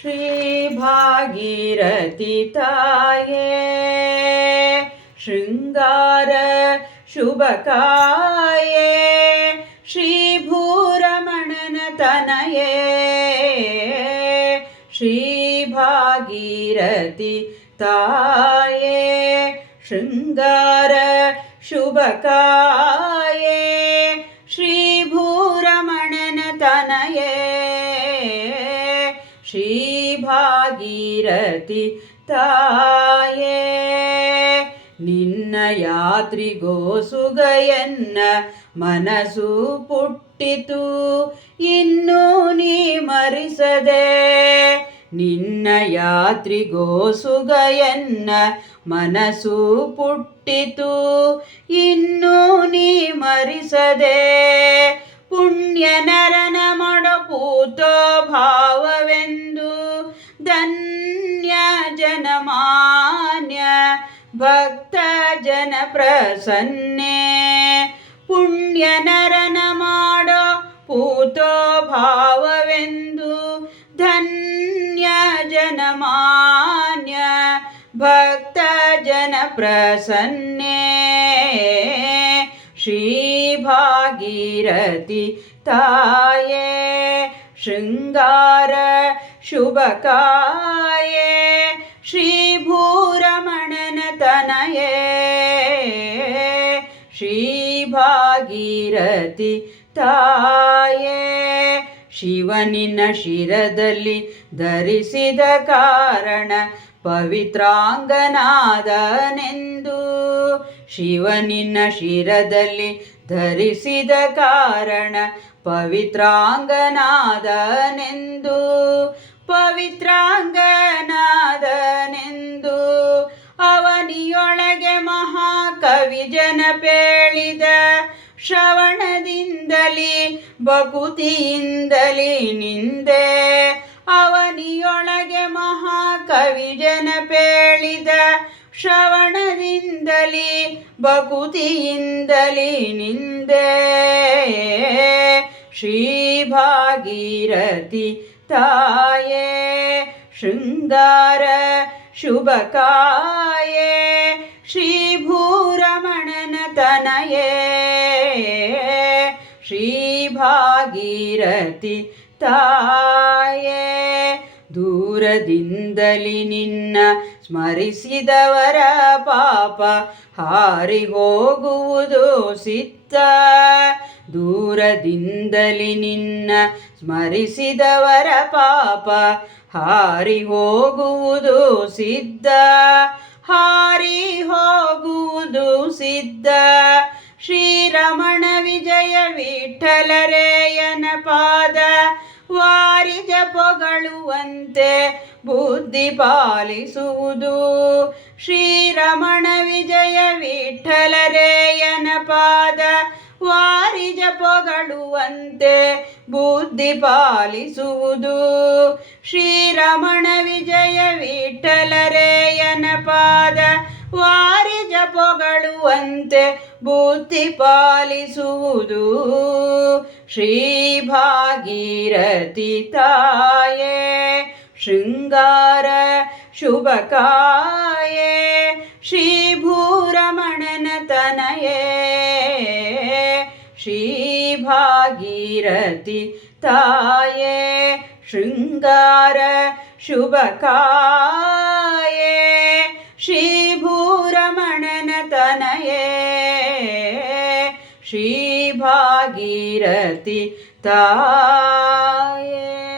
श्रीभागीरथि ताये शृङ्गार शुभकाये श्रीभूरमणन तनये श्रीभागीरथि ताये शृङ्गार शुभकाये। ಶ್ರೀಭಾಗೀರಥಿ ತಾಯೇ, ನಿನ್ನ ಯಾತ್ರಿಗೋ ಸುಗಯನ್ನ ಮನಸ್ಸು ಪುಟ್ಟಿತು. ಇನ್ನೂ ನೀ ಮರಿಸದೆ, ನಿನ್ನ ಯಾತ್ರಿಗೋ ಸುಗಯನ್ನ ಮನಸ್ಸು ಪುಟ್ಟಿತು. ಇನ್ನೂ ನೀ ಮರಿಸದೆ ಜನಮಾನ್ಯ ಭಕ್ತ ಜನ ಪ್ರಸನ್ನೆ ಪುಣ್ಯ ನರನ ಮಾಡೋ ಪೂತೋ ಭಾವವೆಂದು ಧನ್ಯ ಜನಮಾನ್ಯ ಭಕ್ತ ಜನ ಪ್ರಸನ್ನೆ श्रीभागीरथि ताये शृङ्गार शुभकाये श्रीभूरमणन तनये ಶ್ರೀಭಾಗೀರಥಿ ತಾಯೇ ಶಿವನಿನ ಶಿರದಲ್ಲಿ ಧರಿಸಿದ ಕಾರಣ ಪವಿತ್ರಾಂಗನಾದನೆಂದು ಶಿವನಿನ ಶಿರದಲ್ಲಿ ಧರಿಸಿದ ಕಾರಣ ಪವಿತ್ರಾಂಗನಾದನೆಂದು ಪವಿತ್ರಾಂಗನಾದನೆಂದು ಶ್ರವಣದಿಂದಲೇ, ಭಕುತಿಯಿಂದಲೇ ನಿಂದೆ. ಅವನಿಯೊಳಗೆ ಮಹಾಕವಿ ಜನ ಪೇಳಿದ ಶ್ರವಣದಿಂದಲೇ, ಭಕುತಿಯಿಂದಲೇ ನಿಂದೆ. ಶ್ರೀಭಾಗೀರಥಿ ತಾಯೇ, ಶೃಂಗಾರ ಶುಭಕಾಯೇ ತನಯೇ. ಶ್ರೀಭಾಗೀರಥಿ ತಾಯೇ, ದೂರದಿಂದಲಿ ನಿನ್ನ ಸ್ಮರಿಸಿದವರ ಪಾಪ ಹಾರಿ ಹೋಗುವುದು ಸಿತ್ತ ದೂರದಿಂದಲಿ ನಿನ್ನ ಸ್ಮರಿಸಿದವರ ಪಾಪ ಹಾರಿ ಹೋಗುವುದು ಸಿದ್ಧ. ಹಾರಿ ಹೋಗುವುದು ಸಿದ್ಧ. ಶ್ರೀರಮಣ ವಿಜಯ ವಿಠಲರೇಯನ ಪಾದ ವಾರಿಜ ಪೊಗಳುವಂತೆ ಬುದ್ಧಿ ಪಾಲಿಸುವುದು. ಶ್ರೀರಮಣ ವಿಜಯ ವಿಠಲರೇಯನ ಪಾದ ವಾರಿಜ ಪೊಗಳುವಂತೆ ಬುದ್ಧಿ ಪಾಲಿಸುವುದು. ಶ್ರೀರಮಣ ವಿಜಯ ವಿಠಲರೇಯನ ಪಾದ ವಾರಿಜ ಪೊಗಳುವಂತೆ ಬುದ್ಧಿ ಪಾಲಿಸುವುದು. ಶ್ರೀಭಾಗೀರಥಿ ತಾಯೇ ಶೃಂಗಾರ ಶುಭಕಾಯೇ ಶ್ರೀಭೂರಮಣನ ತನಯೇ ಶ್ರೀಭಾಗೀರಥಿ ತಾಯೇ ಶೃಂಗಾರ ಶುಭಕಾಯೇ. भागीरथि ताये।